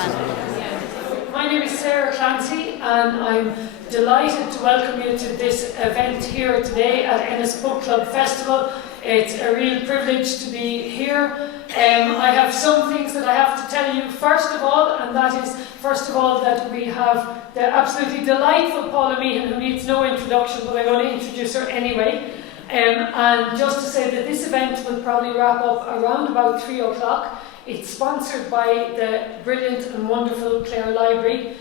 My name is Sarah Clancy, and I'm delighted to welcome you to this event here today at Ennis Book Club Festival. It's a real privilege to be here. I have some things that I have to tell you first of all, and that is, first of all, that we have the absolutely delightful Paula Meehan, who needs no introduction, but I'm going to introduce her anyway. And just to say that this event will probably wrap up around about 3 o'clock. It's sponsored by the brilliant and wonderful Clare Library.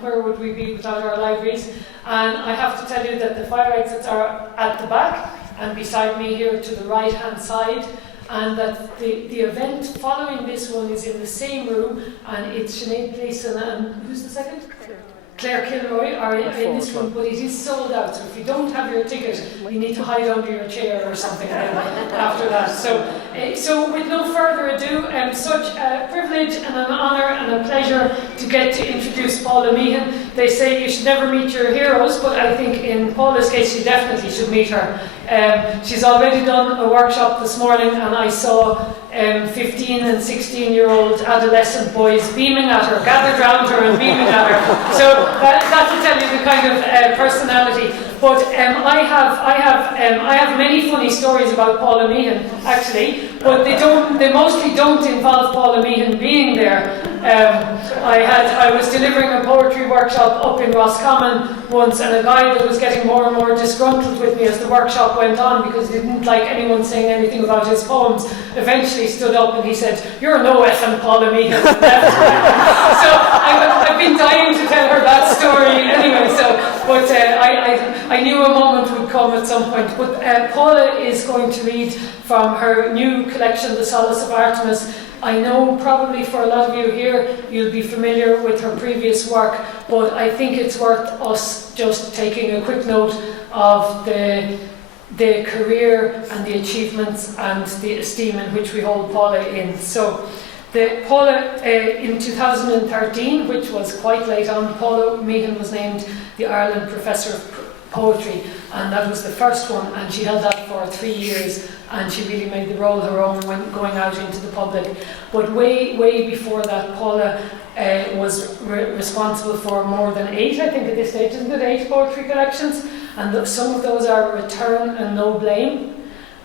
Where would we be without our libraries? And I have to tell you that the fire exits are at the back and beside me here to the right hand side, and that the event following this one is in the same room, and it's Sinead Gleeson and who's the second? Claire Kilroy are in this room, but it is sold out, so if you don't have your ticket, you need to hide under your chair or something after that. So with no further ado, such a privilege and an honour and a pleasure to get to introduce Paula Meehan. They say you should never meet your heroes, but I think in Paula's case you definitely should meet her. She's already done a workshop this morning, and I saw 15 and 16-year-old adolescent boys beaming at her, gathered round her and beaming at her. So that will tell you the kind of personality. But I have many funny stories about Paula Meehan, actually, but they mostly don't involve Paula Meehan being there. I was delivering a poetry workshop up in Roscommon once, and a guy that was getting more and more disgruntled with me as the workshop went on because he didn't like anyone saying anything about his poems, eventually stood up and he said, "You're no effing Paula Meehan." So I've been dying to tell her that story anyway, but I knew a moment would come at some point. But Paula is going to read from her new collection, The Solace of Artemis. I know probably for a lot of you here, you'll be familiar with her previous work, but I think it's worth us just taking a quick note of the career and the achievements and the esteem in which we hold Paula in. So, Paula, in 2013, which was quite late on, Paula Meehan was named the Ireland Professor of Poetry, and that was the first one, and she held that for 3 years, and she really made the role her own when going out into the public. But way before that, Paula was responsible for more than 8, I think at this stage, isn't it, 8 poetry collections, and some of those are Return and No Blame,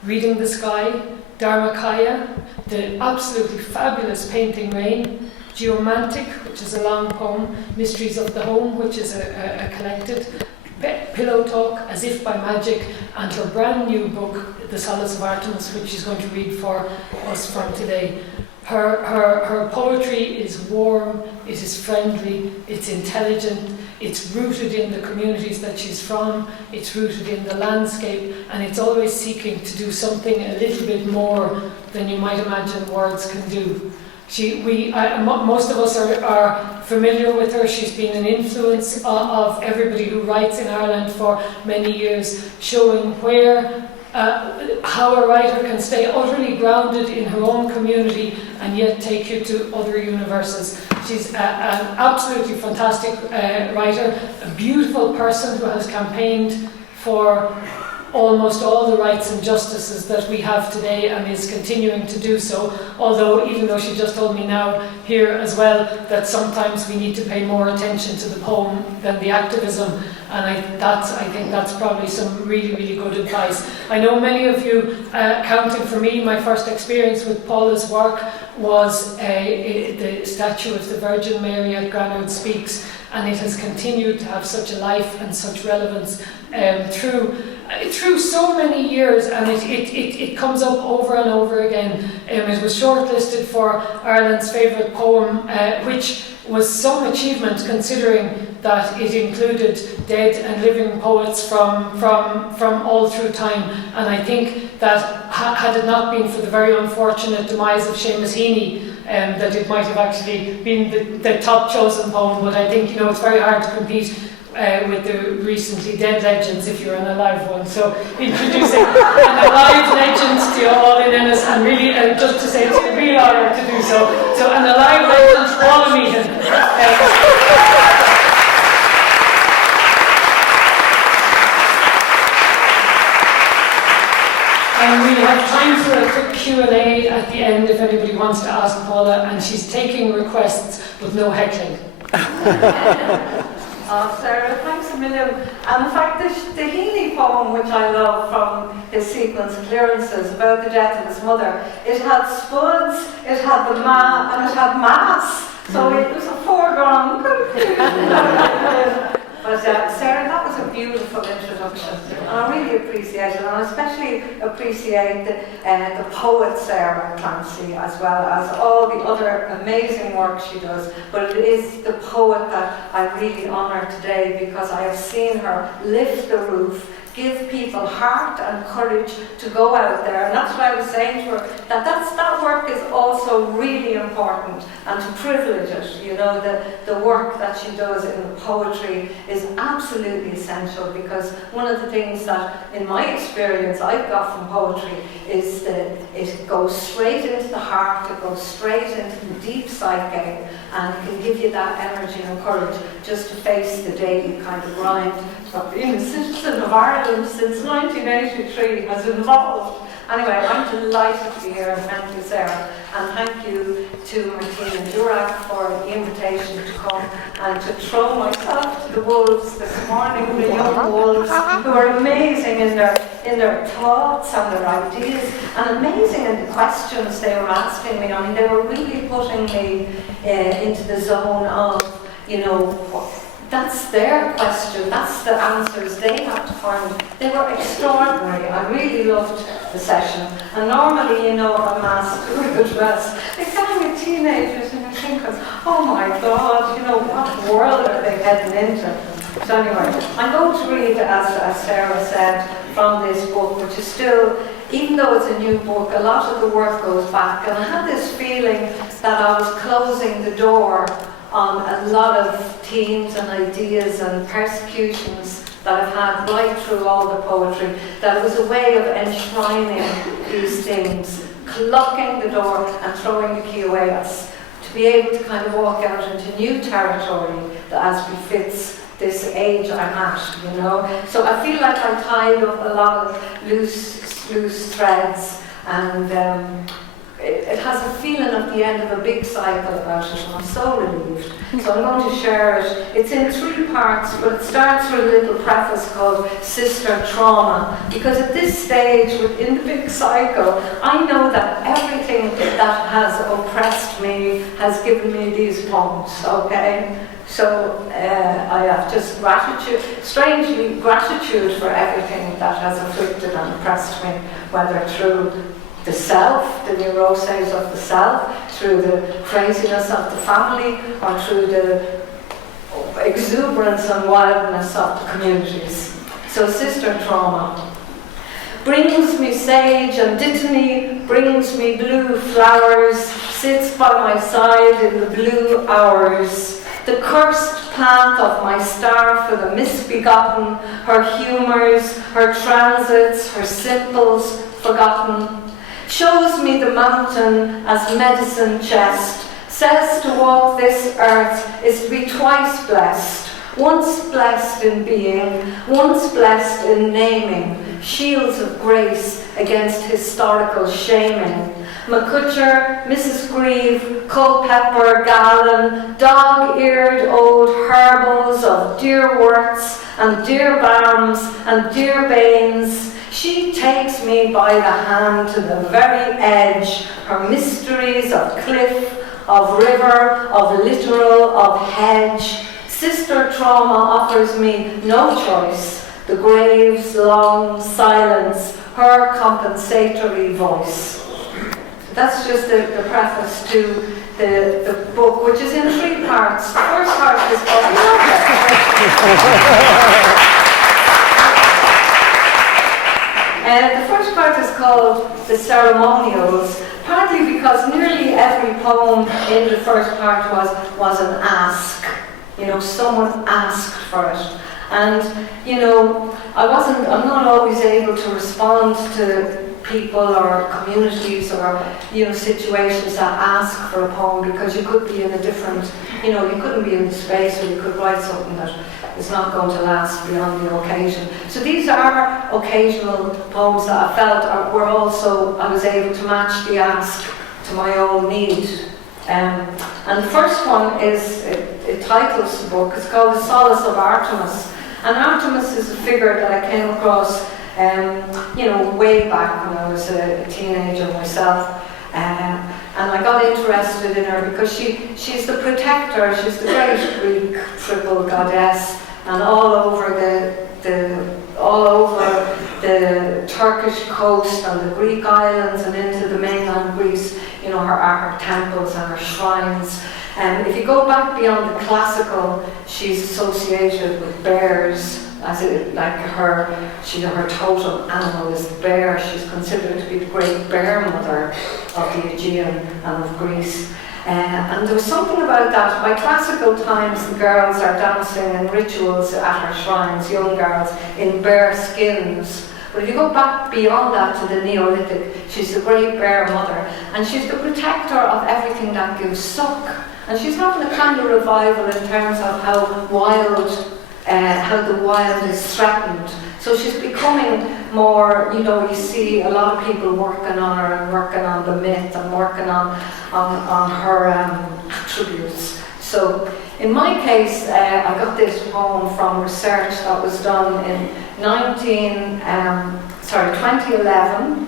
Reading the Sky, Dharmakaya, the absolutely fabulous painting Rain, Geomantic, which is a long poem, Mysteries of the Home, which is a collected, Pillow Talk, As If by Magic, and her brand new book, The Solace of Artemis, which she's going to read for us from today. Her poetry is warm, it is friendly, it's intelligent, it's rooted in the communities that she's from, it's rooted in the landscape, and it's always seeking to do something a little bit more than you might imagine words can do. Most of us are familiar with her. She's been an influence of everybody who writes in Ireland for many years, showing how a writer can stay utterly grounded in her own community and yet take you to other universes. She's an absolutely fantastic writer, a beautiful person who has campaigned for almost all the rights and justices that we have today, and is continuing to do so, even though she just told me now here as well that sometimes we need to pay more attention to the poem than the activism, and I think that's probably some really good advice. I know many of you, counting for me, my first experience with Paula's work was the statue of the Virgin Mary at Granard Speaks, and it has continued to have such a life and such relevance through so many years, and it comes up over and over again. It was shortlisted for Ireland's favourite poem, which was some achievement considering that it included dead and living poets from all through time. And I think that had it not been for the very unfortunate demise of Seamus Heaney, that it might have actually been the top chosen poem. But I think it's very hard to compete with the recently dead legends if you're an alive one. So introducing an alive legend to you all in Ennis, and really just to say it's a real honour to do so. So an alive legend, Paula Meehan. And we have time for a quick Q&A at the end if anybody wants to ask Paula, and she's taking requests but no heckling. Oh, Sarah, thanks a million. And in fact, the Heaney poem, which I love from his sequence Clearances about the death of his mother, it had spuds, it had the ma, and it had mass. So it was a foregone conclusion. But Sarah, that was a beautiful introduction, and I really appreciate it, and I especially appreciate the poet Sarah Clancy, as well as all the other amazing work she does. But it is the poet that I really honour today, because I have seen her lift the roof, give people heart and courage to go out there. And that's what I was saying to her, that work is also really important, and to privilege it, you know, the work that she does in the poetry is absolutely essential, because one of the things that, in my experience, I've got from poetry is that it goes straight into the heart, it goes straight into the deep psyche, and it can give you that energy and courage just to face the daily kind of grind that being a citizen of Ireland since 1983 has involved. Anyway, I'm delighted to be here, and thank you, Sarah. And thank you to Martina Durack for the invitation to come and to throw myself to the wolves this morning, the young wolves, who are amazing in their thoughts and their ideas, and amazing in the questions they were asking me. I mean, they were really putting me into the zone of, you know, that's their question, that's the answers they have to find. They were extraordinary. I really loved the session. And normally, you know, if I'm asked to address a gang of teenagers, and you're thinking, oh my God, you know, what world are they heading into? So anyway, I'm going to read, as Sarah said, from this book, which is still, even though it's a new book, a lot of the work goes back. And I had this feeling that I was closing the door on a lot of themes and ideas and persecutions that I've had right through all the poetry, that it was a way of enshrining these things, locking the door and throwing the key away, us, to be able to kind of walk out into new territory that as befits this age I'm at, you know. So I feel like I tied up a lot of loose threads, and it has a feeling of the end of a big cycle about it, and I'm so relieved. So I'm going to share it. It's in 3 parts, but it starts with a little preface called Sister Trauma, because at this stage within the big cycle, I know that everything that has oppressed me has given me these poems, okay? So I have just gratitude, strangely gratitude for everything that has afflicted and oppressed me, whether through the self, the neuroses of the self, through the craziness of the family, or through the exuberance and wildness of the communities. So Sister Trauma brings me sage and dittany, brings me blue flowers, sits by my side in the blue hours. The cursed path of my star for the misbegotten, her humours, her transits, her simples forgotten. Shows me the mountain as medicine chest, says to walk this earth is to be twice blessed, once blessed in being, once blessed in naming, shields of grace against historical shaming. McCutcher, Mrs. Grieve, Culpepper, Gallon, dog-eared old herbals of dear worts and dear balms and dear banes. She takes me by the hand to the very edge, her mysteries of cliff, of river, of littoral, of hedge. Sister Trauma offers me no choice, the grave's long silence, her compensatory voice. That's just the preface to the book, which is in 3 parts. The first part is called the first part is called The Ceremonials, partly because nearly every poem in the first part was an ask. You know, someone asked for it. And, you know, I'm not always able to respond to people or communities or situations that ask for a poem, because you could be in a different, you couldn't be in the space, or you could write something that is not going to last beyond the occasion. So these are occasional poems that I felt I was able to match the ask to my own need. And the first one is, it titles the book, it's called The Solace of Artemis. And Artemis is a figure that I came across way back when I was a teenager myself. And I got interested in her because she's the protector, she's the great Greek triple goddess, and all over the Turkish coast and the Greek islands and into the mainland Greece, her temples and her shrines. And if you go back beyond the classical, she's associated with bears, her totem animal is the bear. She's considered to be the great bear mother of the Aegean and of Greece. And there was something about that. By classical times, the girls are dancing in rituals at her shrines, young girls, in bear skins. But if you go back beyond that to the Neolithic, she's the great bear mother, and she's the protector of everything that gives suck. And she's having a kind of revival in terms of how the wild is threatened. So she's becoming more, you see a lot of people working on her and working on the myth and working on her attributes. So in my case, I got this poem from research that was done in 2011.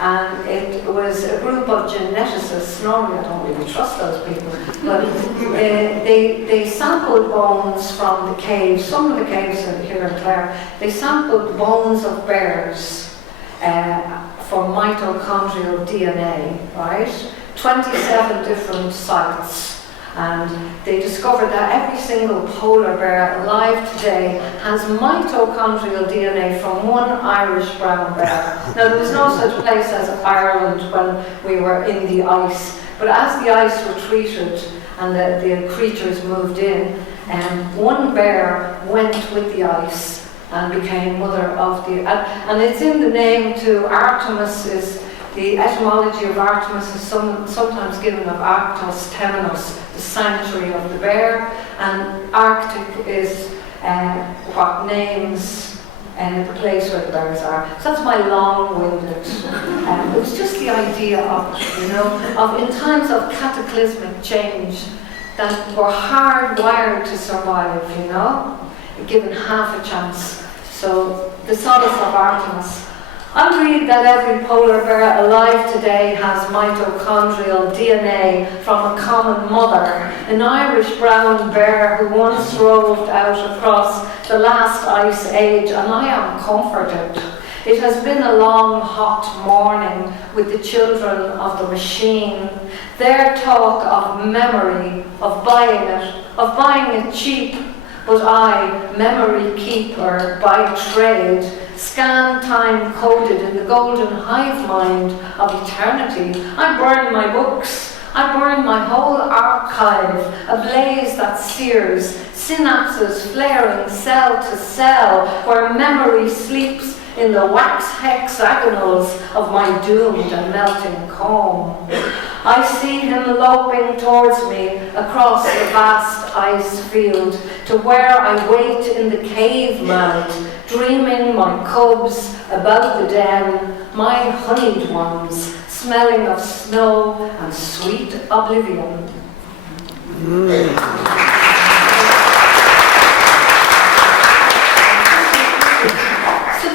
And it was a group of geneticists. Normally I don't really trust those people, but they sampled bones from the caves, some of the caves here in Clare. They sampled bones of bears for mitochondrial DNA, right? 27 different sites. And they discovered that every single polar bear alive today has mitochondrial DNA from one Irish brown bear. Now, there was no such place as Ireland when we were in the ice, but as the ice retreated and the creatures moved in, one bear went with the ice and became mother of the... And it's in the name too. Artemis is... The etymology of Artemis is sometimes given of Arctos Temenos, the sanctuary of the bear, and Arctic is what names the place where the bears are. So that's my long-winded. It was just the idea of it, of in times of cataclysmic change that we're hardwired to survive, given half a chance. So the solace of Artemis. I'll read that every polar bear alive today has mitochondrial DNA from a common mother, an Irish brown bear who once roved out across the last ice age, and I am comforted. It has been a long, hot morning with the children of the machine. Their talk of memory, of buying it cheap, but I, memory keeper by trade, scan time coded in the golden hive mind of eternity. I burn my books, I burn my whole archive, a blaze that sears, synapses flaring cell to cell, where memory sleeps in the wax hexagonals of my doomed and melting comb. I see him loping towards me across the vast ice field to where I wait in the cave mouth, dreaming my cubs about the den, my honeyed ones, smelling of snow and sweet oblivion.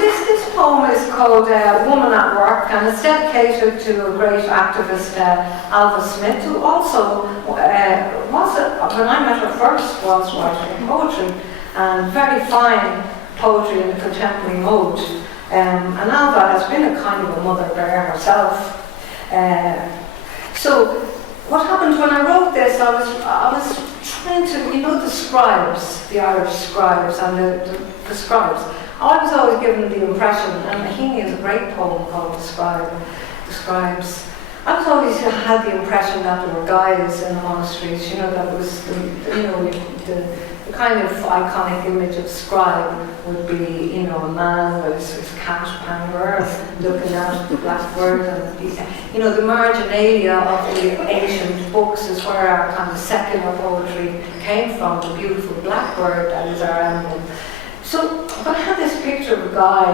This poem is called Woman at Work, and it's dedicated to a great activist, Alva Smith, who also when I met her first, was writing poetry, and very fine poetry in the contemporary mode. And Alva has been a kind of a mother bear herself. So what happened when I wrote this, I was trying to, the scribes, the Irish scribes and the scribes. I was always given the impression, and Meehan has a great poem called The Scribes. I was always had the impression that there were guys in the monasteries, that it was the the kind of iconic image of scribe would be, you know, a man with his cat hanger looking at the blackbird, and you know, the marginalia of the ancient books is where our kind of secular poetry came from, the beautiful blackbird that is our emblem. So, but I had this picture of a guy,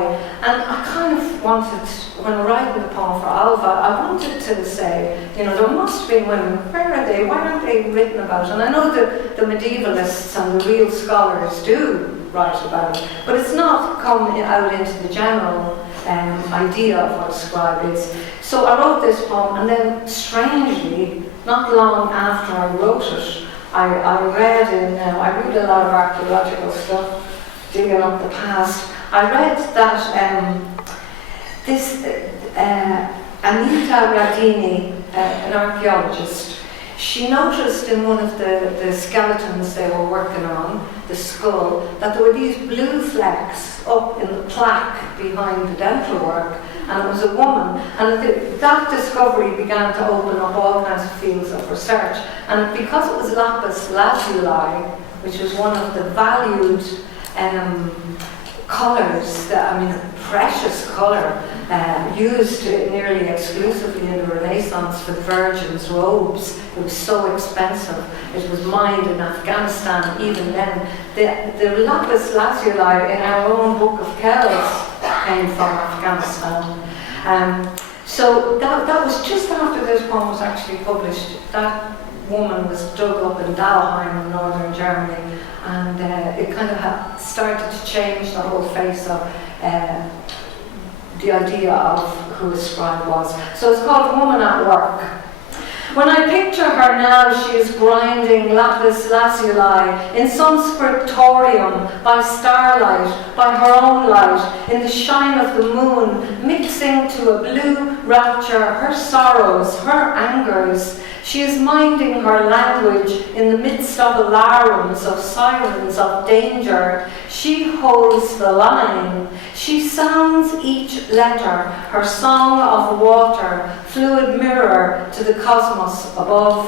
and I kind of wanted, when writing the poem for Alva, I wanted to say, you know, there must be women, where are they, why aren't they written about? And I know that the medievalists and the real scholars do write about it, but it's not come out into the general idea of what a scribe is. So I wrote this poem, and then strangely, not long after I wrote it, I read I read a lot of archaeological stuff, digging up the past. I read that this Anita Radini, an archaeologist, she noticed in one of the skeletons they were working on, the skull, that there were these blue flecks up in the plaque behind the dental work, and it was a woman. And that discovery began to open up all kinds of fields of research. And because it was lapis lazuli, which was one of the valued colours, a precious colour, used nearly exclusively in the Renaissance for the Virgin's robes. It was so expensive. It was mined in Afghanistan even then. The lapis lazuli in our own Book of Kells came from Afghanistan. So that was just after this poem was actually published. That woman was dug up in Dalheim in northern Germany, and it kind of started to change the whole face of the idea of who a scribe was. So it's called Woman at Work. When I picture her now, she is grinding lapis lazuli in some scriptorium by starlight, by her own light, in the shine of the moon, mixing to a blue rapture her sorrows, her angers. She is minding her language in the midst of alarums, of sirens, of danger. She holds the line. She sounds each letter, her song of water, fluid mirror to the cosmos above.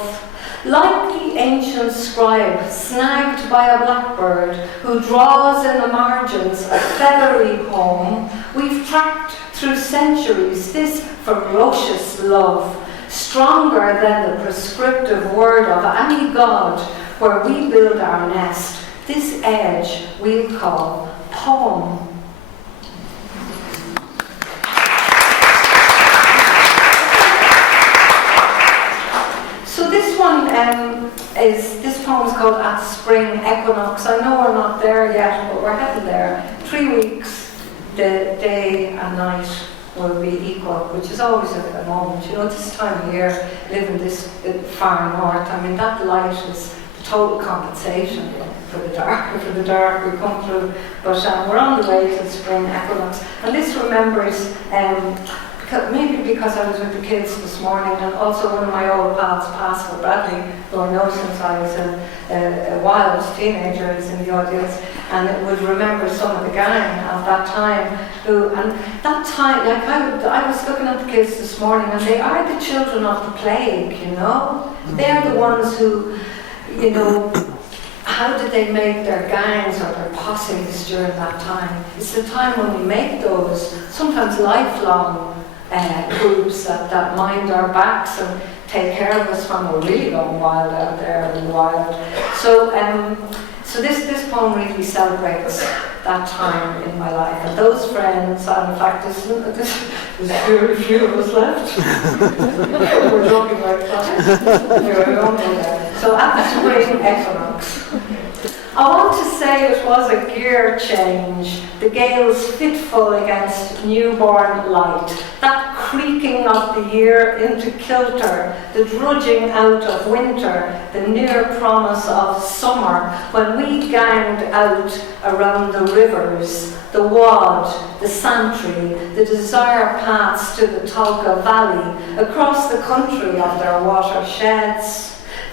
Like the ancient scribe snagged by a blackbird who draws in the margins a feathery poem, we've tracked through centuries this ferocious love, stronger than the prescriptive word of any god where we build our nest. This edge we'll call poem. So this one this poem is called At the Spring Equinox. I know we're not there yet, but we're heading there. 3 weeks, the day and night will be equal, which is always a moment. You know, this time of year, living this far north, that light is the total compensation for the dark we come through. But we're on the way to the spring equinox, and this remembers maybe because I was with the kids this morning, and also one of my old pals, Pascal Bradley, who I know since I was a wild teenager, is in the audience, and it would remember some of the gang of that time. I was looking at the kids this morning, and they are the children of the plague, you know? They're the ones who, you know, how did they make their gangs or their posses during that time? It's the time when we make those, sometimes lifelong, groups that mind our backs and take care of us when we're really going wild out there in the wild. So this poem really celebrates that time in my life. And those friends, and in fact there's very few of us left. We're talking like that. So at the spring equinox, I want to say it was a gear change, the gales fitful against newborn light, that creaking of the year into kilter, the drudging out of winter, the near promise of summer, when we ganged out around the rivers, the Wad, the Santry, the desire paths to the Tolka Valley, across the country of their watersheds.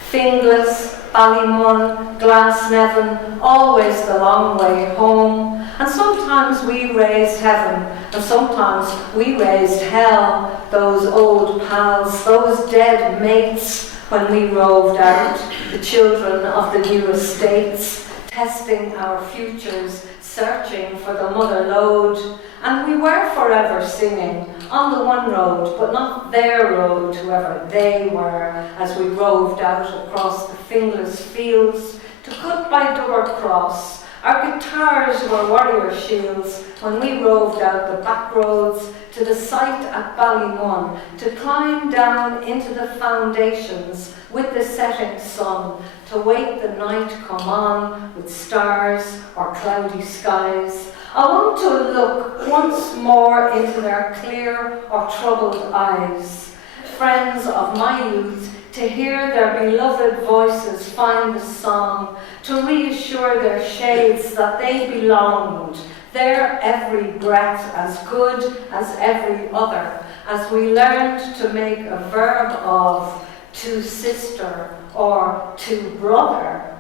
Finglas, Ballymun, Glasnevin, always the long way home. And sometimes we raised heaven, and sometimes we raised hell, those old pals, those dead mates when we roved out, the children of the new estates, testing our futures, searching for the mother lode. And we were forever singing on the one road, but not their road, whoever they were, as we roved out across the fingless fields to cut by Dubber Cross. Our guitars were warrior shields when we roved out the back roads to the site at Ballymun to climb down into the foundations with the setting sun, to wait the night come on with stars or cloudy skies. I want to look once more into their clear or troubled eyes, friends of my youth, to hear their beloved voices find the song, to reassure their shades that they belonged, their every breath as good as every other, as we learned to make a verb of to sister or to brother.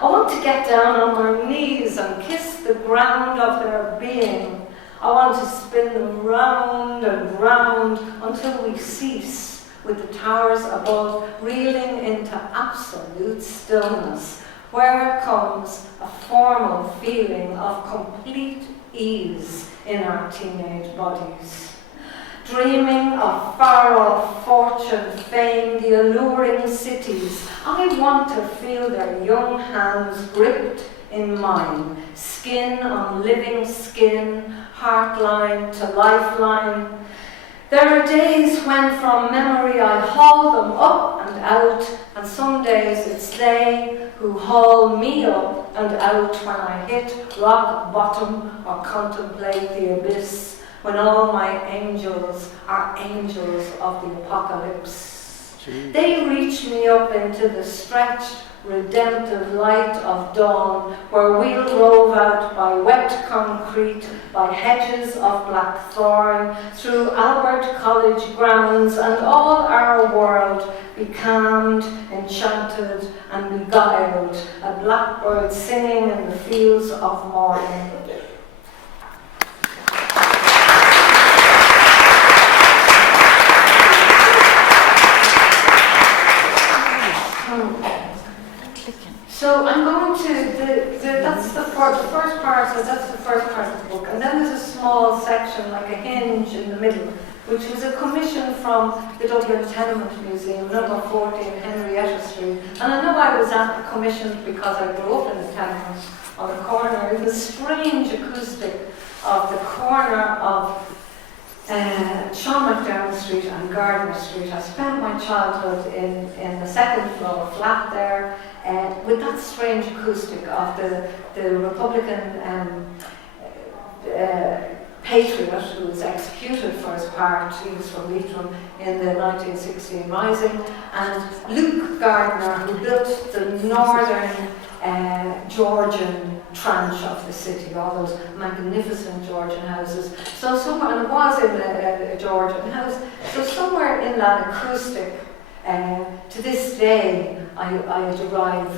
I want to get down on my knees and kiss the ground of their being. I want to spin them round and round until we cease, with the towers above reeling into absolute stillness, where comes a formal feeling of complete ease in our teenage bodies. Dreaming of far-off fortune, fame, the alluring cities, I want to feel their young hands gripped in mine, skin on living skin, heartline to lifeline. There are days when from memory I haul them up and out, and some days it's they who haul me up and out when I hit rock bottom or contemplate the abyss, when all my angels are angels of the apocalypse. Jeez. They reach me up into the stretched, redemptive light of dawn, where we'll rove out by wet concrete, by hedges of blackthorn, through Albert College grounds, and all our world be calmed, enchanted, and beguiled, a blackbird singing in the fields of morning. So I'm going to, that's the first part, so that's the first part of the book. And then there's a small section, like a hinge in the middle, which was a commission from the Dublin Tenement Museum, number 40 in Henrietta Street. And I know I was commissioned because I grew up in the tenement on the corner, in the strange acoustic of the corner of Sean McDermott Street and Gardner Street. I spent my childhood in the second floor flat there, with that strange acoustic of the Republican patriot who was executed for his part. He was from Leitrim in the 1916 Rising, and Luke Gardner, who built the northern Georgian tranche of the city, all those magnificent Georgian houses. So somewhere, and it was in a Georgian house, so somewhere in that acoustic, to this day, I derive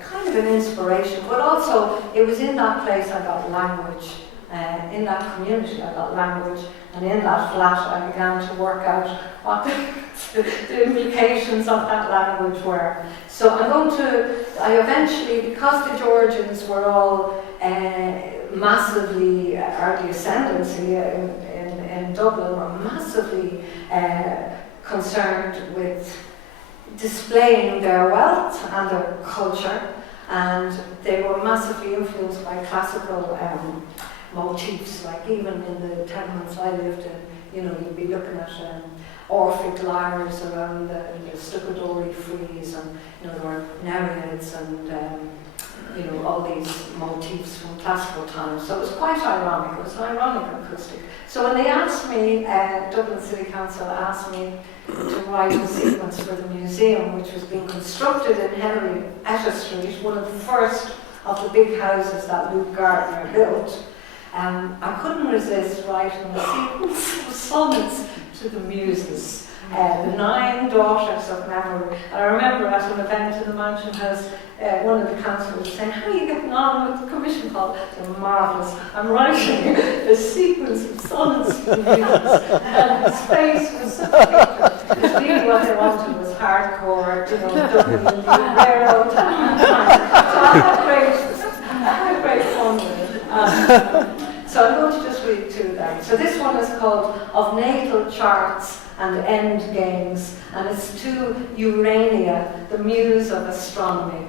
kind of an inspiration, but also it was in that place I got language. In that community I got language, and in that flat I began to work out what the implications of that language were. So I eventually, because the Georgians were all massively, or the ascendancy in Dublin were massively concerned with displaying their wealth and their culture, and they were massively influenced by classical motifs, like even in the tenements I lived in, you'd be looking at Orphic lyres around the stucco-dory frieze, and there were nereids and all these motifs from classical times. So it was quite ironic. It was an ironic acoustic. So when they asked me, Dublin City Council asked me to write a sequence for the museum, which was being constructed in Henrietta Street, one of the first of the big houses that Luke Gardner built, I couldn't resist writing a sequence of sonnets to the Muses, the 9 daughters of memory. And I remember at an event in the Mansion House, one of the councillors was saying, "How are you getting on with the commission call?" I said, "Marvellous. I'm writing a sequence of sonnets to the Muses." And his face was such a picture. It was really what they wanted was hardcore, Dublin, rare old time. So I had great fun with it. So I'm going to just read two then. So this one is called Of Natal Charts and End Games, and it's to Urania, the muse of astronomy.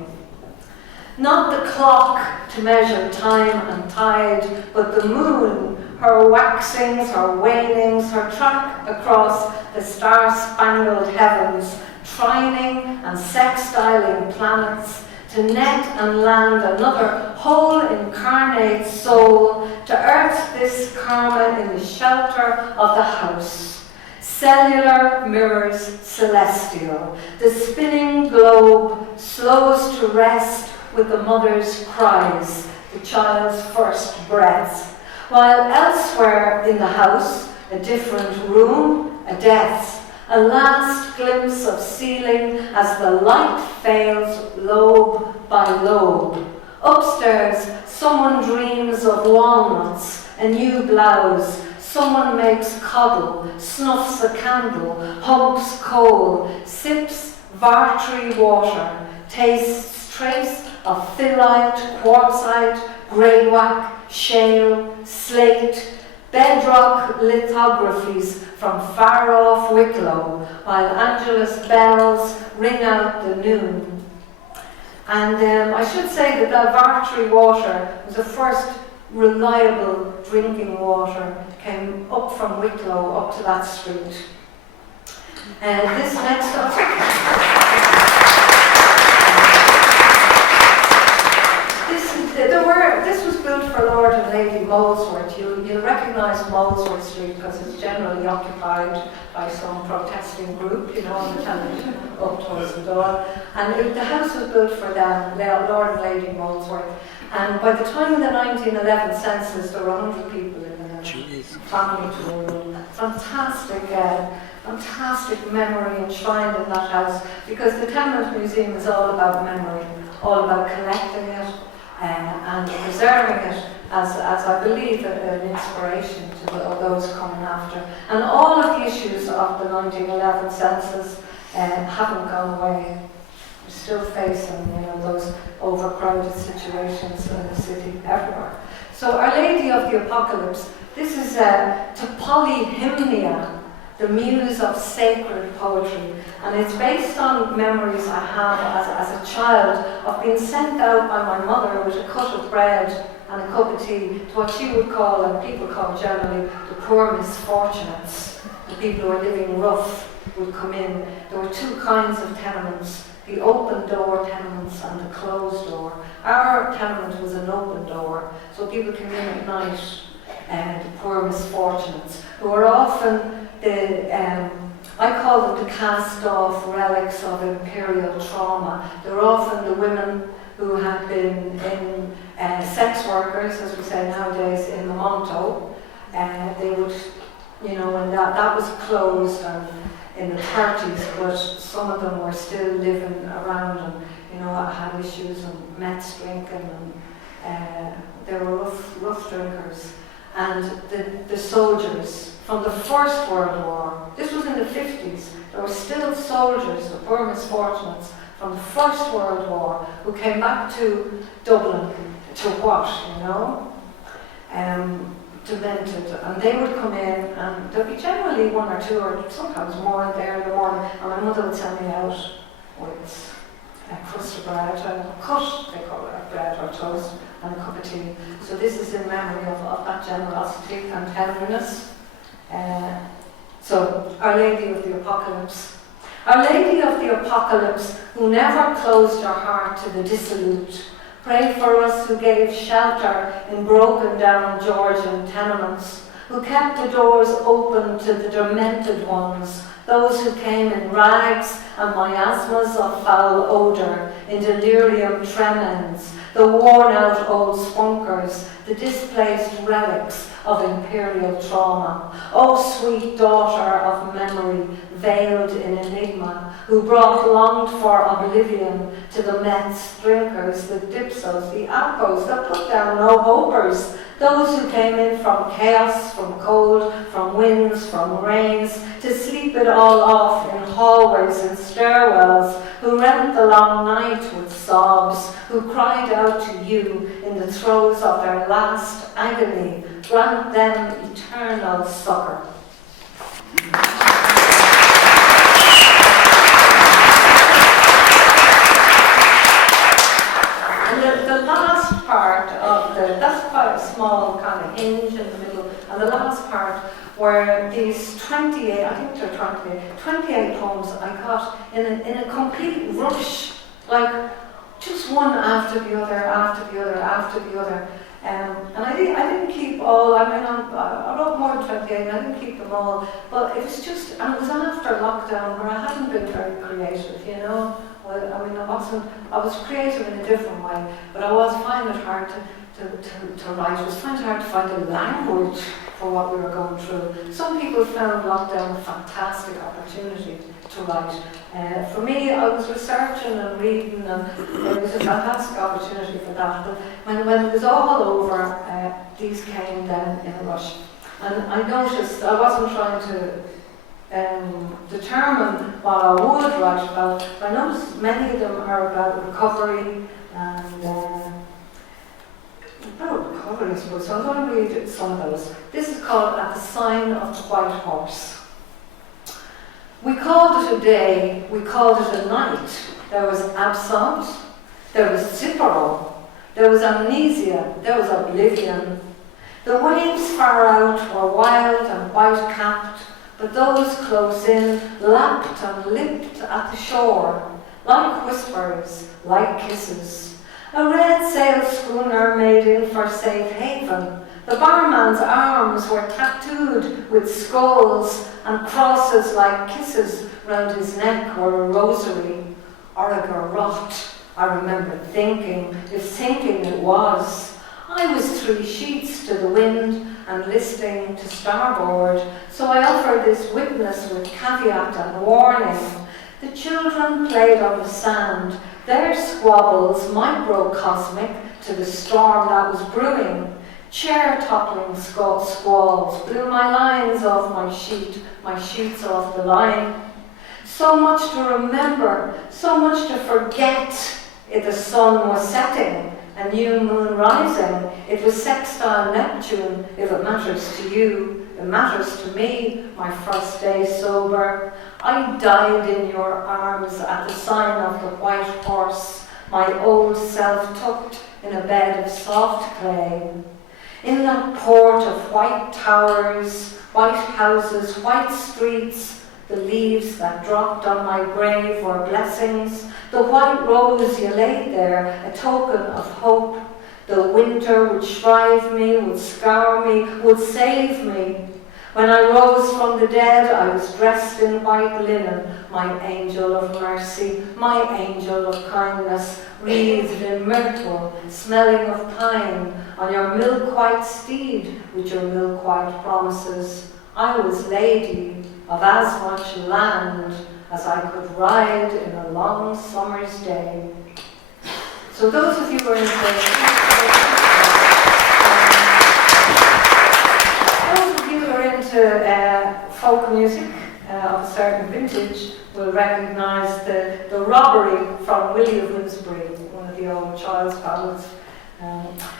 Not the clock to measure time and tide, but the moon, her waxings, her wanings, her track across the star-spangled heavens, trining and sextiling planets, to net and land another whole incarnate soul, to earth this karma in the shelter of the house. Cellular mirrors celestial, the spinning globe slows to rest with the mother's cries, the child's first breaths, while elsewhere in the house, a different room, a death's, a last glimpse of ceiling as the light fails lobe by lobe. Upstairs, someone dreams of walnuts, a new blouse, someone makes coddle, snuffs a candle, humps coal, sips Vartry water, tastes trace of phyllite, quartzite, greywacke, shale, slate, bedrock lithographies from far-off Wicklow, while Angela's bells ring out the noon. And I should say that Vartry water was the first reliable drinking water, came up from Wicklow up to that street. And this next up. This was built for Lord and Lady Molesworth. You'll recognise Molesworth Street because it's generally occupied by some protesting group, on the television up towards the door. And the house was built for them, Lord and Lady Molesworth. And by the time of the 1911 census, there were 100 people in the family to room. Fantastic memory enshrined in that house, because the Tenement Museum is all about memory, all about collecting it, and preserving it as I believe, an inspiration to those coming after. And all of the issues of the 1911 census haven't gone away. We're still facing, those overcrowded situations in the city everywhere. So Our Lady of the Apocalypse, this is to Polyhymnia, the muse of sacred poetry, and it's based on memories I have as a child of being sent out by my mother with a cut of bread and a cup of tea to what she would call, and people call generally, the poor misfortunates. The people who are living rough would come in. There were two kinds of tenements, the open door tenements and the closed door. Our tenement was an open door, so people came in at night, the poor misfortunates, who were often I call them the cast-off relics of imperial trauma. They're often the women who had been in sex workers, as we say nowadays, in the Monto. They would, and that was closed in the 30s, but some of them were still living around and, had issues and meth drinking, and they were rough drinkers. And the soldiers from the First World War, this was in the 50s, there were still soldiers, the poor misfortunates, from the First World War who came back to Dublin to what, demented, and they would come in, and there'd be generally one or two, or sometimes more there in the morning, and my mother would send me out with a crust of bread, a cut, they call it, bread or toast, and a cup of tea. So this is in memory of that generosity and tenderness. So, Our Lady of the Apocalypse. Our Lady of the Apocalypse, who never closed her heart to the dissolute, pray for us who gave shelter in broken down Georgian tenements, who kept the doors open to the demented ones, those who came in rags and miasmas of foul odour, in delirium tremens, the worn-out old spunkers, the displaced relics of imperial trauma. O sweet daughter of memory, veiled in enigma, who brought longed-for oblivion to the Mets drinkers, the dipsos, the alcos, the put-down no-hopers, those who came in from chaos, from cold, from winds, from rains, to sleep it all off in hallways and stairwells, who rent the long night with sobs, who cried out to you in the throes of their last agony. Grant them eternal succor. The last part of that's quite a small kind of hinge in the middle, and the last part were these 28, I think they're 28 poems I got in a complete rush, like just one after the other, after the other, after the other. And I didn't keep all, I wrote more than 28 and I didn't keep them all, but it was just, and it was after lockdown where I hadn't been very creative, you know. Well, I was creative in a different way, but I was finding it hard to write. I was finding it hard to find a language for what we were going through. Some people found lockdown a fantastic opportunity to write. For me, I was researching and reading, and it was a fantastic opportunity for that. But when it was all over, these came then in a rush. And I noticed I wasn't trying to determine what I would write about. I noticed many of them are about recovery and about recovery, I suppose. So I'm going to read some of those. This is called At the Sign of the White Horse. We called it a day, we called it a night. There was absinthe, there was Cipro, there was amnesia, there was oblivion. The waves far out were wild and white-capped, but those close in lapped and lipped at the shore, like whispers, like kisses. A red-sailed schooner made in for safe haven. The barman's arms were tattooed with skulls and crosses like kisses round his neck or a rosary, or a garrote, I remember thinking, if thinking it was. I was 3 sheets to the wind and listing to starboard, so I offered this witness with caveat and warning. The children played on the sand, their squabbles microcosmic to the storm that was brewing. Chair-toppling squalls blew my lines off my sheets off the line. So much to remember, so much to forget. If the sun was setting, a new moon rising, it was sextile Neptune, if it matters to you. It matters to me, my first day sober. I died in your arms at the sign of the white horse, my old self tucked in a bed of soft clay. In that port of white towers, white houses, white streets, the leaves that dropped on my grave were blessings. The white rose you laid there, a token of hope. The winter would shrive me, would scour me, would save me. When I rose from the dead, I was dressed in white linen, my angel of mercy, my angel of kindness, wreathed in myrtle, smelling of pine, on your milk-white steed with your milk-white promises. I was lady of as much land as I could ride in a long summer's day. So those of you who are into folk music of a certain vintage will recognise the robbery from Willie of Winsbury, one of the old child's ballads.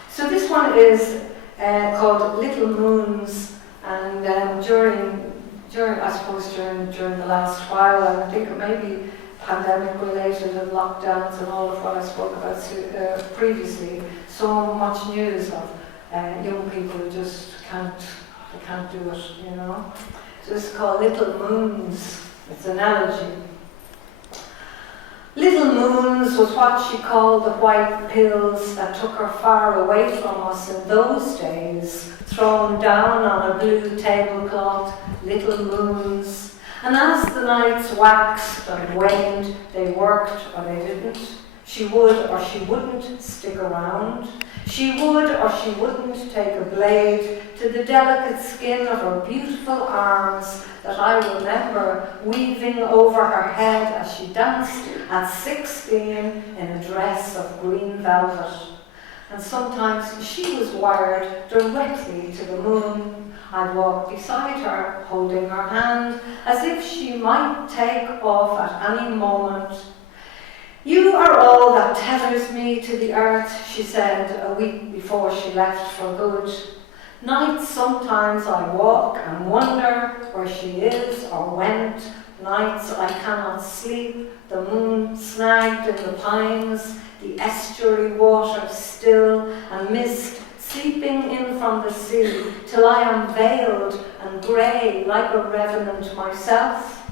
So this one is called Little Moons, and during the last while, and I think it may be pandemic related and lockdowns and all of what I spoke about previously, so much news of young people who just can't do it, you know. So it's called Little Moons. It's an elegy. Little Moons was what she called the white pills that took her far away from us in those days, thrown down on a blue tablecloth, little moons. And as the nights waxed and waned, they worked or they didn't. She would or she wouldn't stick around. She would or she wouldn't take a blade to the delicate skin of her beautiful arms that I remember weaving over her head as she danced at 16 in a dress of green velvet. And sometimes she was wired directly to the moon. I'd walk beside her, holding her hand, as if she might take off at any moment. "You are all that tethers me to the earth," she said a week before she left for good. Nights sometimes I walk and wonder where she is or went. Nights I cannot sleep, the moon snagged in the pines, the estuary water still, and mist seeping in from the sea, till I am veiled and grey like a revenant myself.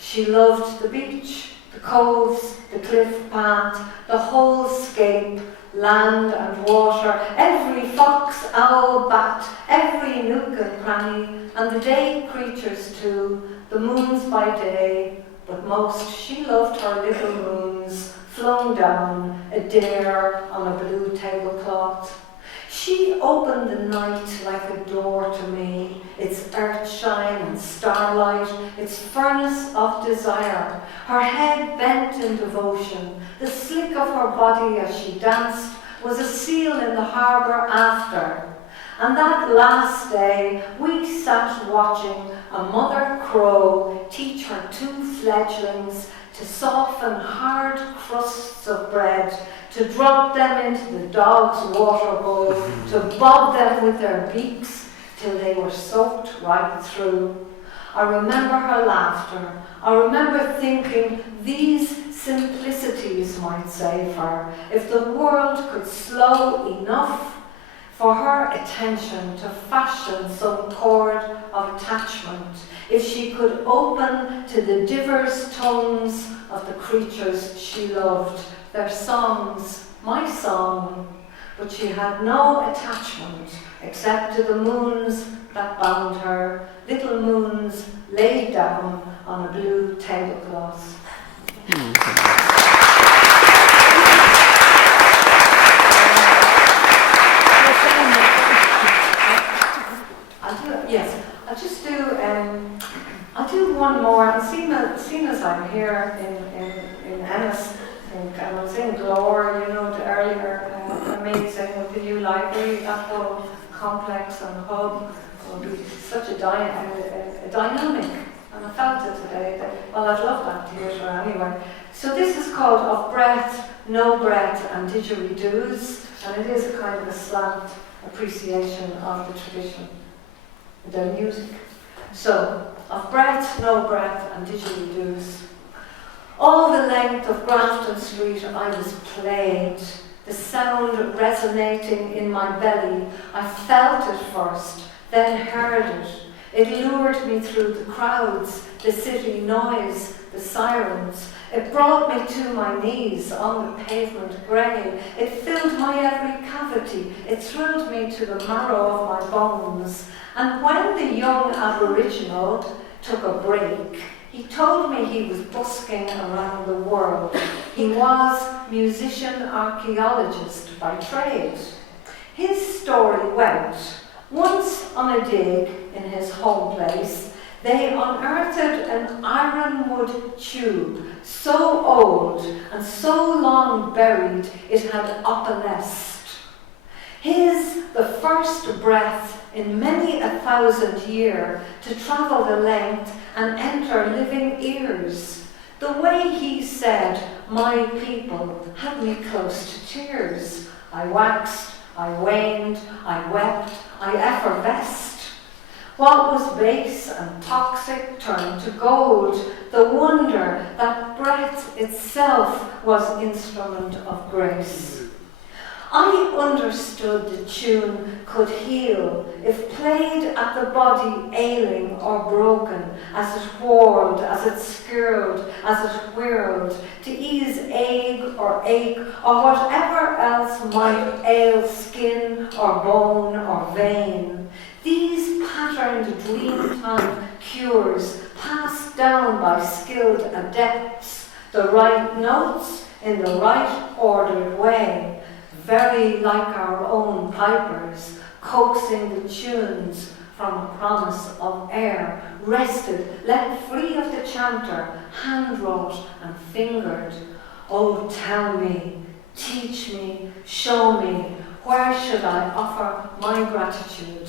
She loved the beach, the coves, the cliff path, the whole scape, land and water, every fox, owl, bat, every nook and cranny, and the day creatures too, the moons by day, but most she loved her little moons, flung down, a dare on a blue tablecloth. She opened the night like a door to me, its earthshine and starlight, its furnace of desire, her head bent in devotion, the slick of her body as she danced was a seal in the harbour after. And that last day we sat watching a mother crow teach her 2 fledglings to soften hard crusts of bread, to drop them into the dog's water bowl, to bob them with their beaks till they were soaked right through. I remember her laughter. I remember thinking these simplicities might save her, if the world could slow enough for her attention to fashion some cord of attachment, if she could open to the diverse tongues of the creatures she loved, their songs, my song, but she had no attachment except to the moons that bound her, little moons laid down on a blue tablecloth. I'll do one more. And seeing as I'm here in Ennis, and I was in Glore, you know, the earlier amazing with the new library, that whole complex and hub will be such a dynamic. And I felt it today. Well, I'd love that theatre anyway. So this is called Of Breath, No Breath and Didgeridoos, and it is a kind of a slant appreciation of the tradition, the music. So, of breath, no breath, and didgeridoos. All the length of Grafton Street I was plagued, the sound resonating in my belly. I felt it first, then heard it. It lured me through the crowds, the city noise, the sirens. It brought me to my knees on the pavement grey. It filled my every cavity. It thrilled me to the marrow of my bones. And when the young Aboriginal took a break, he told me he was busking around the world. He was musician-archaeologist by trade. His story went, once on a dig in his home place, they unearthed an ironwood tube so old and so long buried it had opalesced. His the first breath in many 1,000 years to travel the length and enter living ears. The way he said, my people, had me close to tears. I waxed, I waned, I wept, I effervesced. What was base and toxic turned to gold, the wonder that breath itself was instrument of grace. I understood the tune could heal if played at the body ailing or broken, as it whirled, as it skirled, as it whirled, to ease ache or whatever else might ail skin or bone or vein. These patterned dream-time cures passed down by skilled adepts, the right notes in the right ordered way, very like our own pipers, coaxing the tunes from a promise of air, rested, let free of the chanter, hand-wrought and fingered. Oh, tell me, teach me, show me, where should I offer my gratitude?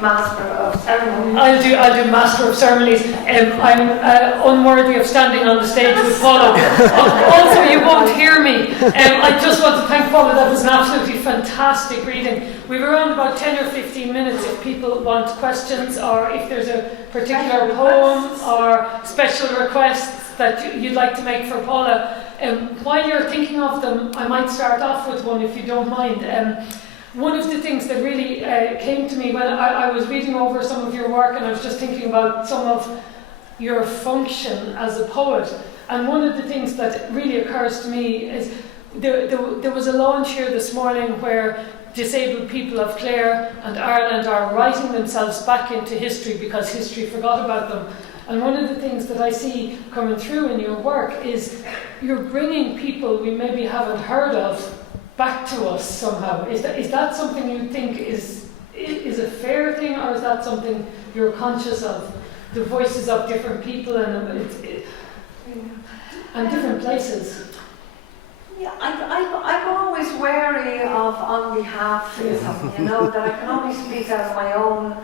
Master of ceremonies. I'll do Master of Ceremonies. I'm unworthy of standing on the stage with Paula. Also, you won't hear me. I just want to thank Paula. That was an absolutely fantastic reading. We've around about 10 or 15 minutes if people want questions, or if there's a particular poem or special requests that you'd like to make for Paula. While you're thinking of them, I might start off with one if you don't mind. One of the things that really came to me when I was reading over some of your work, and I was just thinking about some of your function as a poet, and one of the things that really occurs to me is there was a launch here this morning where disabled people of Clare and Ireland are writing themselves back into history because history forgot about them. And one of the things that I see coming through in your work is you're bringing people we maybe haven't heard of back to us somehow. Is that something you think is a fair thing, or is that something you're conscious of? The voices of different people and different places. Yeah, I'm always wary of on behalf, you know, that I can only speak out of my own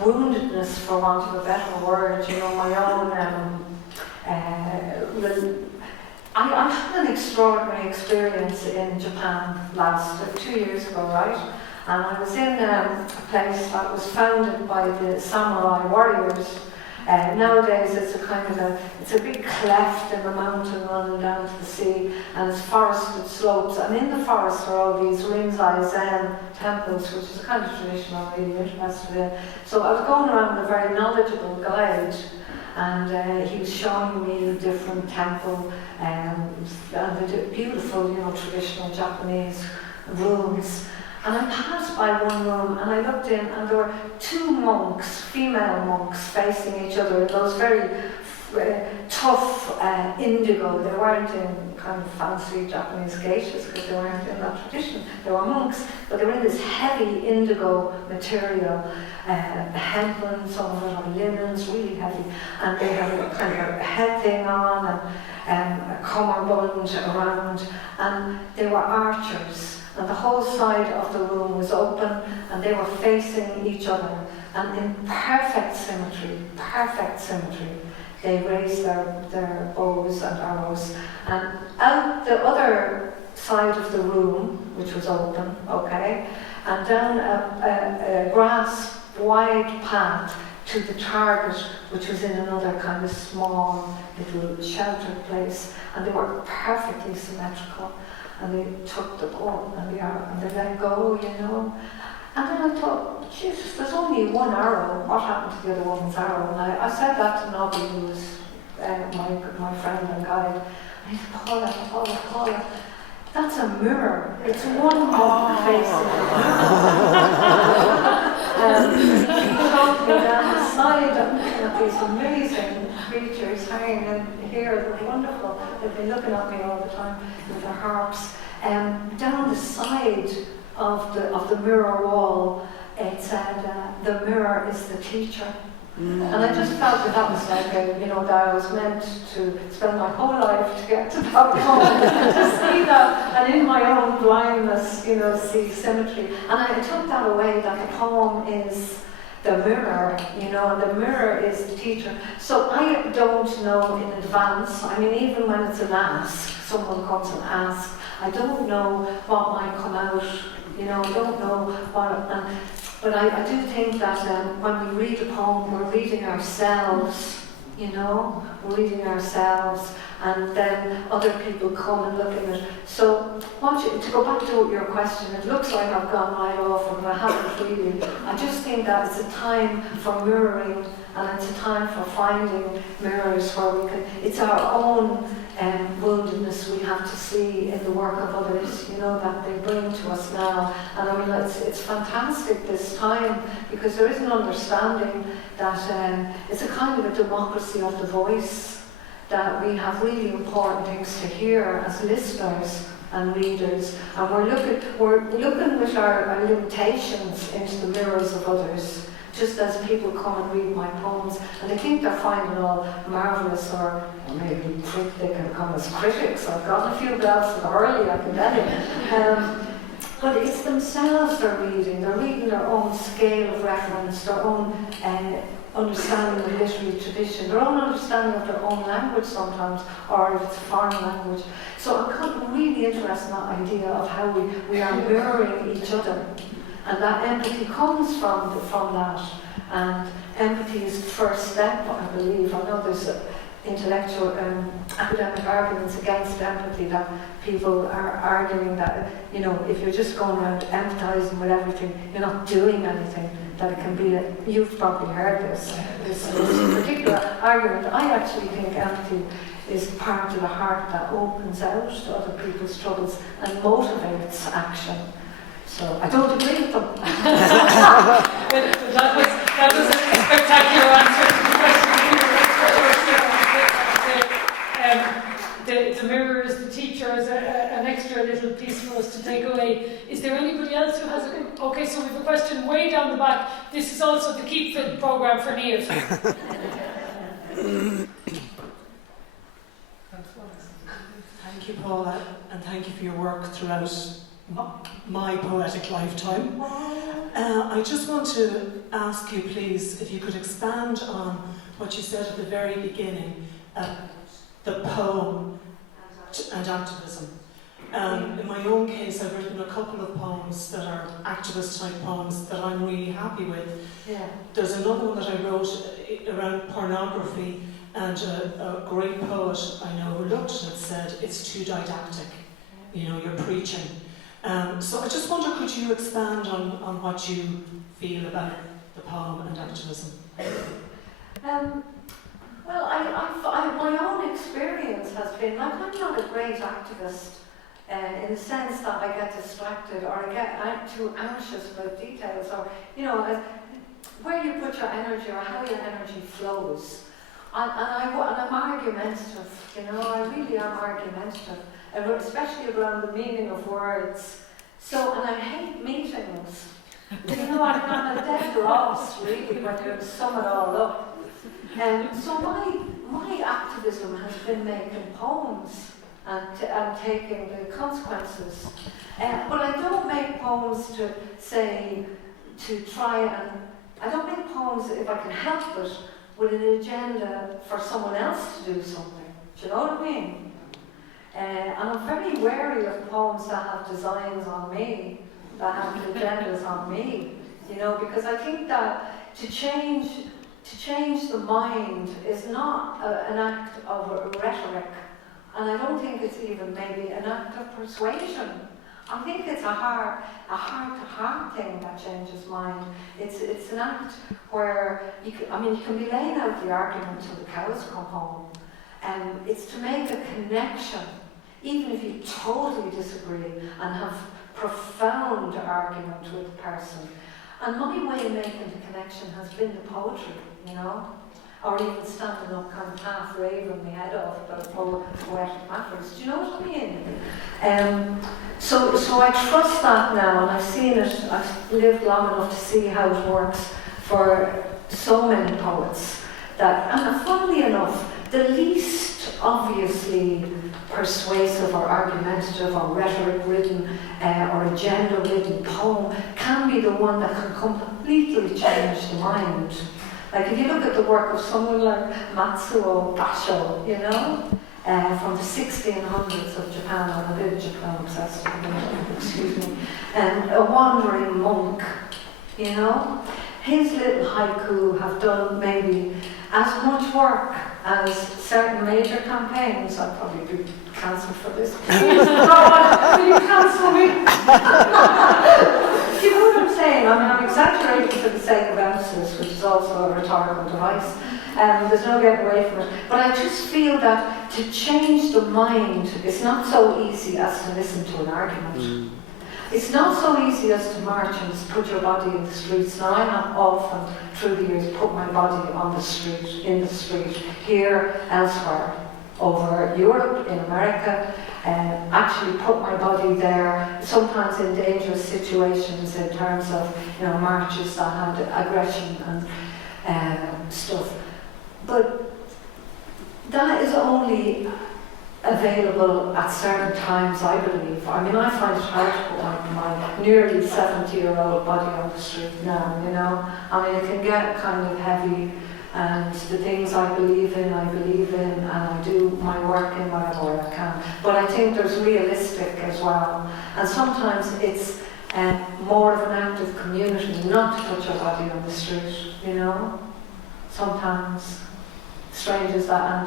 woundedness, for want of a better word, you know, my own I had an extraordinary experience in Japan last 2 years ago, right? And I was in a place that was founded by the samurai warriors. Nowadays it's a big cleft in the mountain running down to the sea, and it's forested slopes, and in the forest are all these Rinzai Zen temples, which is a kind of tradition I'm really interested in. So I was going around with a very knowledgeable guide, and he was showing me the different temple and the beautiful, you know, traditional Japanese rooms. And I passed by one room and I looked in, and there were two monks, female monks, facing each other in those very tough indigo. They weren't in kind of fancy Japanese geishas because they weren't in that tradition. They were monks, but they were in this heavy indigo material, hempen, some of it are linens, really heavy, and they had a kind of a head thing on and a cummerbund around, and they were archers. And the whole side of the room was open, and they were facing each other, and in perfect symmetry, they raised their bows and arrows. And out the other side of the room, which was open, okay, and down a grass wide path to the target, which was in another kind of small little sheltered place, and they were perfectly symmetrical. And they took the bow and the arrow and they let go, you know. And then I thought, Jesus, there's only one arrow. What happened to the other woman's arrow? And I said that to Nobby, who was my friend and guide. And he said, Paula, that's a mirror. It's one book facing he showed me down the side of looking at these amazing creatures hanging in here. They're wonderful. They've been looking at me all the time with their harps. Down the side of the mirror wall, it said, "The mirror is the teacher." And I just felt that was like, that I was meant to spend my whole life to get to that point, to see that, and in my own blindness, see symmetry. And I took that away, that the poem is the mirror, and the mirror is the teacher. So I don't know in advance, even when it's an ask, someone comes and asks, I don't know what might come out, I don't know what, but I do think that when we read a poem, we're reading ourselves reading ourselves, and then other people come and look at it. So, to go back to your question, it looks like I've gone right off, and I haven't really. I just think that it's a time for mirroring, and it's a time for finding mirrors where we can. It's our own woundedness we have to see in the work of others, that they bring to us now. And I mean, it's fantastic this time, because there is an understanding that it's a kind of a democracy of the voice, that we have really important things to hear as listeners and readers, and we're looking with our limitations into the mirrors of others, just as people come and read my poems, and they think they're finding it all marvellous, or maybe think they can come as critics. I've gotten a few bells early, I can tell you. But it's themselves they're reading their own scale of reference, their own understanding of literary tradition, their own understanding of their own language sometimes, or if it's a foreign language. So I'm really interested in that idea of how we are mirroring each other. And that empathy comes from that. And empathy is the first step, I believe. I know there's intellectual academic arguments against empathy, that people are arguing that, if you're just going around empathizing with everything, you're not doing anything, that it can be you've probably heard this particular argument. I actually think empathy is part of the heart that opens out to other people's struggles and motivates action. So I don't agree with them. that was a spectacular answer to the question. The mirrors, the teacher is an extra little piece for us to take away. Is there anybody else who has a... Okay, so we have a question way down the back. This is also the Keep Fit programme for Niamh. Thank you, Paula, and thank you for your work throughout my poetic lifetime. I just want to ask you, please, if you could expand on what you said at the very beginning, the poem and activism. In my own case, I've written a couple of poems that are activist-type poems that I'm really happy with. Yeah. There's another one that I wrote around pornography, and a great poet I know who looked at it said, it's too didactic, you're preaching. So I just wonder, could you expand on what you feel about the poem and activism? Well, my own experience has been, I'm not a great activist in the sense that I get distracted or I get too anxious about details, or, where you put your energy or how your energy flows. And I'm argumentative, I really am argumentative, especially around the meaning of words. So, and I hate meetings. I'm a dead loss, really, when you sum it all up. So my activism has been making poems and taking the consequences. But I don't make poems I don't make poems if I can help it with an agenda for someone else to do something. Do you know what I mean? And I'm very wary of poems that have designs on me, that have agendas on me, because I think that to change the mind is not an act of rhetoric, and I don't think it's even maybe an act of persuasion. I think it's a heart-to-heart thing that changes mind. It's an act where you can be laying out the argument till the cows come home, and it's to make a connection, even if you totally disagree and have profound argument with the person. And my way of making the connection has been the poetry, or even standing up kind of half raving my head off about poetic matters. Do you know what I mean? So I trust that now, and I've seen it. I've lived long enough to see how it works for so many poets. And funnily enough, the least obviously persuasive or argumentative or rhetoric-ridden or agenda-ridden poem can be the one that can completely change the mind. Like if you look at the work of someone like Matsuo Basho, from the 1600s of Japan, I'm a bit Japan obsessed, excuse me, a wandering monk, his little haiku have as much work as certain major campaigns. I'll probably be cancelled for this. God, will you cancel me? Do you know what I'm saying? I mean, I'm exaggerating for the sake of emphasis, which is also a rhetorical device. There's no getting away from it. But I just feel that to change the mind is not so easy as to listen to an argument. It's not so easy as to march and put your body in the streets. Now, I have often, through the years, put my body on the street, in the street, here, elsewhere, over Europe, in America, actually put my body there, sometimes in dangerous situations in terms of, marches that had aggression and stuff. But that is only available at certain times, I believe. I mean, I find it hard to put my nearly 70-year-old body on the street now, I mean, it can get kind of heavy, and the things I believe in, and I do my work in whatever way I can. But I think there's realistic as well. And sometimes it's more of an act of community not to put your body on the street, Sometimes, strange as that,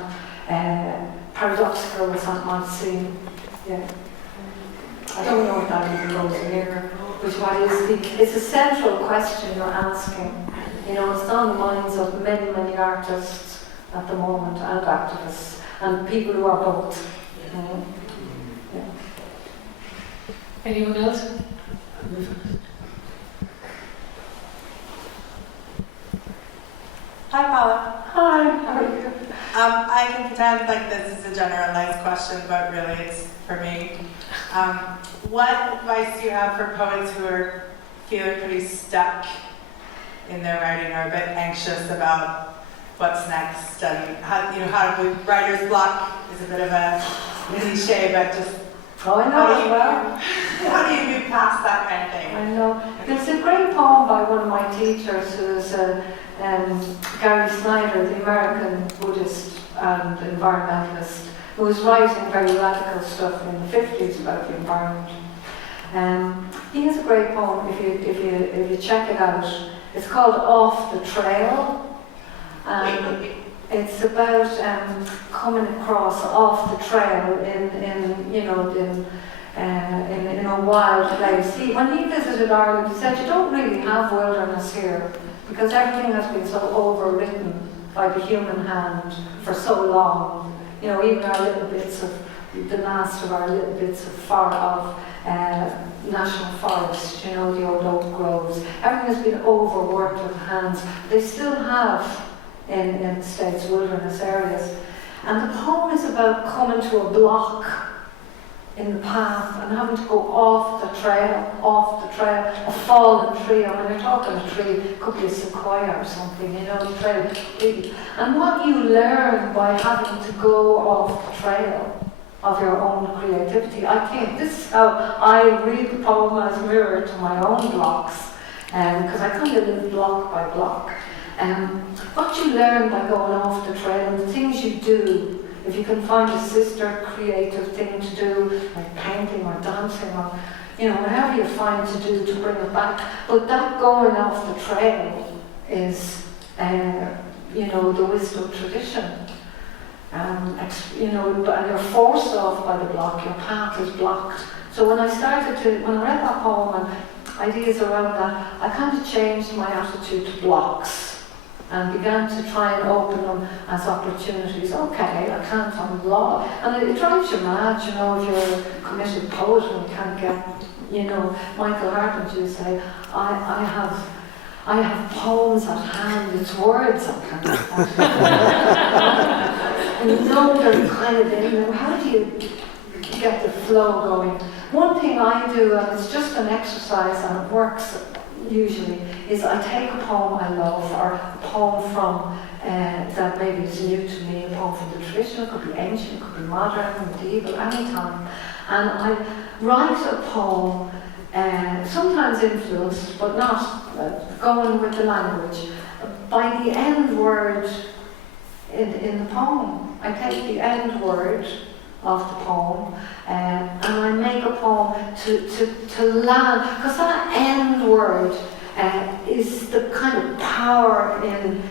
and paradoxical as that might seem. Yeah. I don't know if that even goes near, but what is it's a central question you're asking. It's on the minds of many, many artists at the moment, and activists, and people who are both. Yeah. Anyone else? Hi, Paula. Hi, how are you? I can pretend like this is a generalized question, but really it's for me. What advice do you have for poets who are feeling pretty stuck in their writing or a bit anxious about what's next? How the writer's block is a bit of a cliche, but just I know how do you move past that kind of thing? I know. There's a great poem by one of my teachers who's Gary Snyder, the American Buddhist and environmentalist, who was writing very radical stuff in the 50s about the environment. He has a great poem, if you check it out. It's called Off the Trail. It's about coming across off the trail in a wild place. When he visited Ireland, he said, you don't really have wilderness here because everything has been so overwritten by the human hand for so long. Even our little bits of, the last of our little bits of national forest, the old oak groves. Everything has been overworked with hands. They still have in the States wilderness areas. And the poem is about coming to a block in the path and having to go off the trail, a fallen tree. I mean, you're talking a tree, it could be a sequoia or something, the trail. And what you learn by having to go off the trail of your own creativity, I think this is how I read the poem as a mirror to my own blocks, because I kind of live block by block. What you learn by going off the trail and the things you do, if you can find a sister creative thing to do, like painting or dancing or, whatever you find to do to bring it back. But that going off the trail is, the wisdom tradition. And you're forced off by the block, your path is blocked. So when I read that poem and ideas around that, I kind of changed my attitude to blocks and began to try and open them as opportunities. Okay, I can't unblock. And it drives you mad, if you're a committed poet and you can't get, Michael Hart used to say, I have poems at hand, it's words I can't and they're kind of in there. How do you get the flow going? One thing I do, and it's just an exercise and it works usually, is I take a poem I love or a poem from that maybe is new to me, a poem from the tradition, it could be ancient, it could be modern, medieval, any time, and I write a poem, sometimes influenced, but not going with the language, by the end word in the poem. I take the end word of the poem and I make a poem to land, because that end word is the kind of power in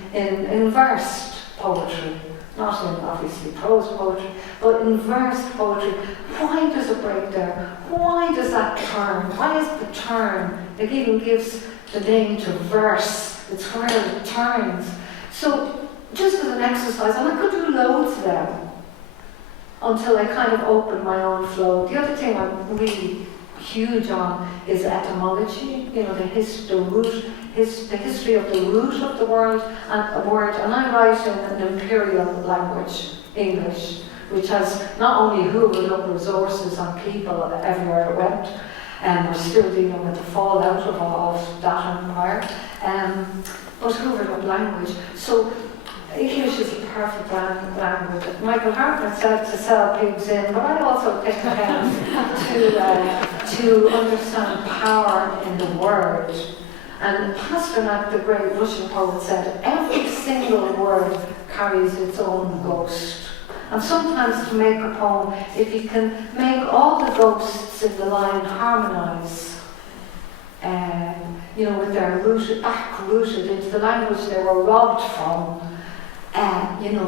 verse. poetry, not in obviously prose poetry, but in verse poetry. Why does it break there? Why does that turn? Why is the turn? It even gives the name to verse. It's where it turns. So just as an exercise, and I could do loads of them until I kind of open my own flow. The other thing I'm really huge on is etymology, the history of the root of the word and a word. And I write in an imperial language, English, which has not only hoovered up resources on people everywhere it went, and we're still dealing with the fallout of that empire, but hoovered up language. So English is a perfect language. Michael Hartnett said to sell pigs in, but I also think to understand power in the word. And Pasternak, the great Russian poet, said every single word carries its own ghost. And sometimes to make a poem, if you can make all the ghosts in the line harmonise, with their back-rooted into the language they were robbed from,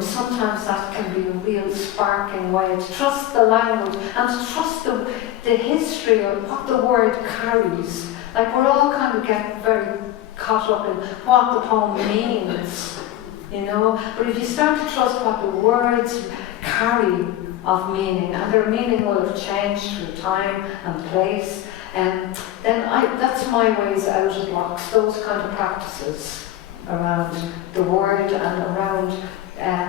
sometimes that can be a real sparking way to trust the language and to trust the history of what the word carries. Like we're all kind of getting very caught up in what the poem means, But if you start to trust what the words carry of meaning, and their meaning will have changed through time and place, then that's my ways out of blocks, those kind of practices around the word and around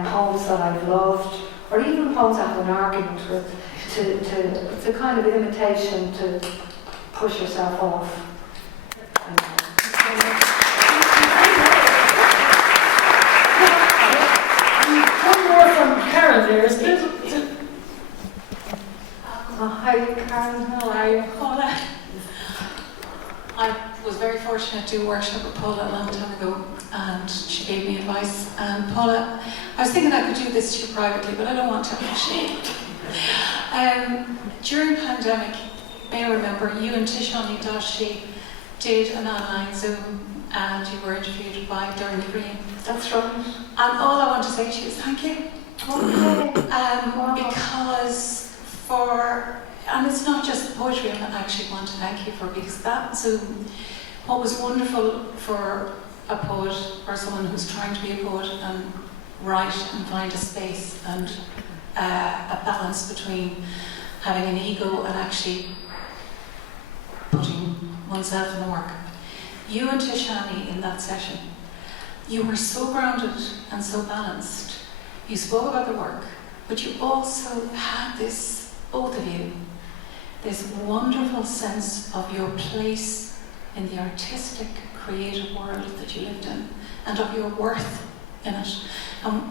poems that I've loved, or even poems I have an argument with, to kind of imitation to push yourself off. One more from Karen there, is there? Hi Karen, how are you? Paula, I was very fortunate to workshop with Paula a long time ago, and she gave me advice. And Paula, I was thinking I could do this to you privately, but I don't want to actually. During the pandemic, you may remember you and Tishani Dashi did an online Zoom, and you were interviewed by Darren Green. That's right. And all I want to say to you is thank you. Okay. Because and it's not just the poetry I actually want to thank you for, because that Zoom, what was wonderful for a poet or someone who's trying to be a poet and write and find a space and a balance between having an ego and actually putting oneself in the work. You and Tishani in that session, you were so grounded and so balanced. You spoke about the work, but you also had this, both of you, this wonderful sense of your place in the artistic, creative world that you lived in, and of your worth in it.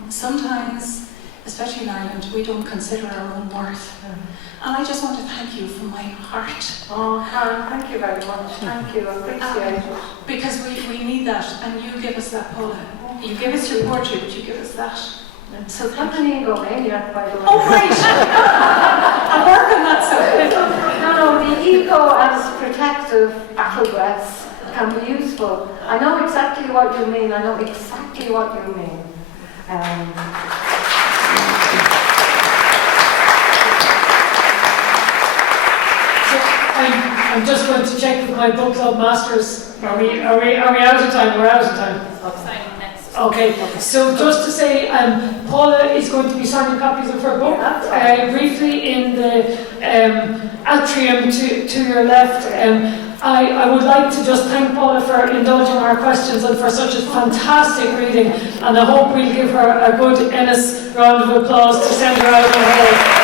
Sometimes, especially in Ireland, we don't consider our own worth. And I just want to thank you from my heart. Oh, Karen, thank you very much. Thank you, I appreciate it. Because we need that, and you give us that, Paula. You give us your poetry, but you give us that. So I'm an egomaniac, by the way. oh, great! I'm working that side. No, the ego as protective battle dress can be useful. I know exactly what you mean. I know exactly what you mean. I'm just going to check with my book club masters. Are we out of time? We're out of time. Okay, so just to say, Paula is going to be signing copies of her book briefly in the atrium to your left. I would like to just thank Paula for indulging our questions and for such a fantastic reading, and I hope we'll give her a good Ennis round of applause to send her out of the hall.